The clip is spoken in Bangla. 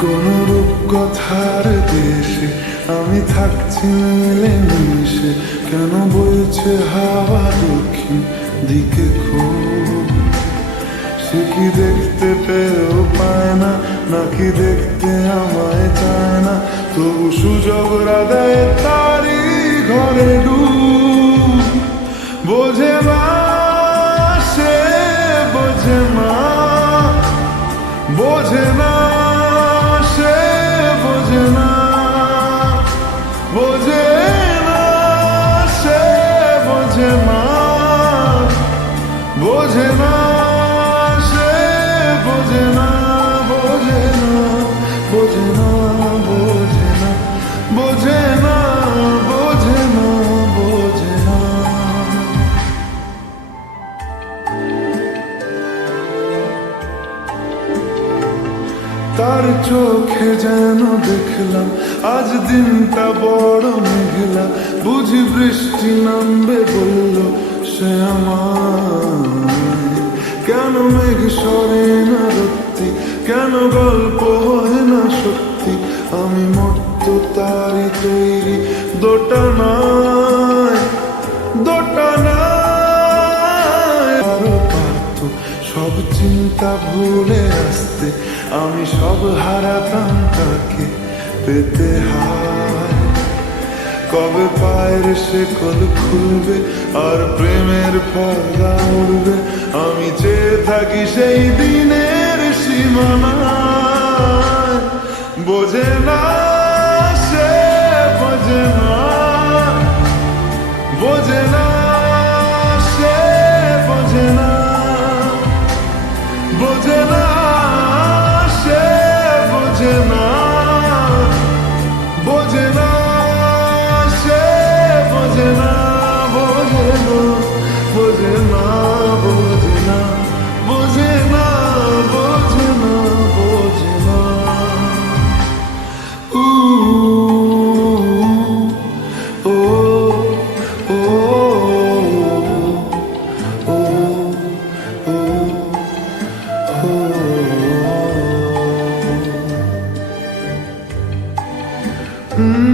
কোন রূপকথার দেশে আমি থাকছি মিলেমিশে, কেন বইছে হাওয়া দক্ষিণ দিকে খুব? সে কি দেখতে পেয়েও পায় না, নাকি দেখতে আমায় চায় না? তবু সুযোগ রাগায় তারি ঘরে ডুব। বোঝে না সে, বোঝে না, বোঝে না সে, বোঝে না, বোঝে না সে, বোঝে না, বোঝে না সে, বোঝে না, বোঝে না, বোঝে না, বোঝে না, বোঝে না, বোঝে না, বোঝে না। তার চোখে যেন দেখলাম আজ দিনটা বড় মেঘলা, বুঝি বৃষ্টি নামবে বলল সে আমায়। কেন মেঘ সরে না রত্তি, কেন গল্প হয় না সত্যি? আমি মত্ত তারি তৈরি দোটানায়, দোটানায়। আরো পারত সব চিন্তা ভুলে আসতে, আমি সব হারাতাম তাকে পেতে হায়। কবে পায়ের শেকল খুলবে আর প্রেমের পর্দা উড়বে? আমি চেয়ে থাকি সেই দিনের সীমানায়। বোঝে না সে, বোঝে না, বোঝে না সে, বোঝে না, বোঝে না সে, বোঝে না, বোঝে না সে, বোঝে না, বোঝে না, বোঝে না, বোঝে না, বোঝে না, বোঝে না, বোঝে না। ও ও ও ও ও